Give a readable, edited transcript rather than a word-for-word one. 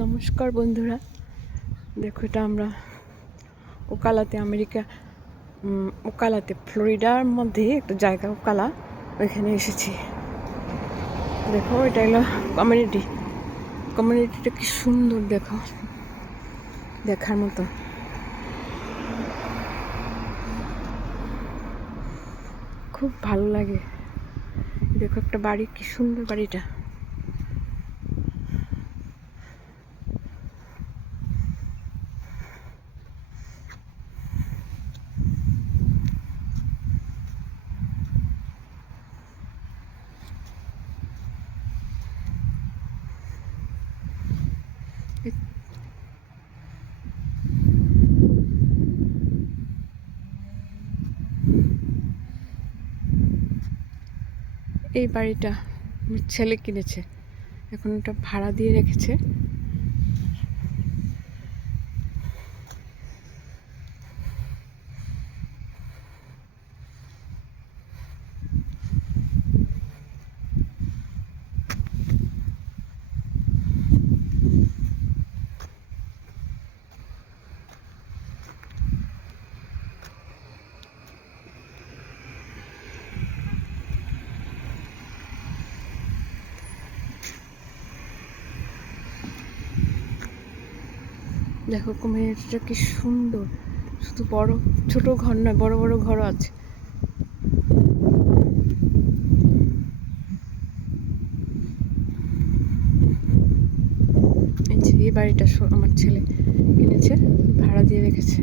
নমস্কার বন্ধুরা, দেখো এটা আমরা ওকালাতে ওকালাতে ফ্লোরিডার মধ্যে একটা জায়গা ওকালা, ওইখানে এসেছি। দেখো এটা হলো কমিউনিটিটা কি সুন্দর, দেখো দেখার মতো। খুব ভালো লাগে। দেখো একটা বাড়ি, কি সুন্দর বাড়িটা। এই বাড়িটা আমার ছেলে কিনেছে, এখন এটা ভাড়া দিয়ে রেখেছে। দেখো কমিউনিটিটা কি সুন্দর, শুধু ছোট ঘর নয়, বড় বড় ঘরও আছে। এই বাড়িটা আমার ছেলে কিনেছে, ভাড়া দিয়ে রেখেছে।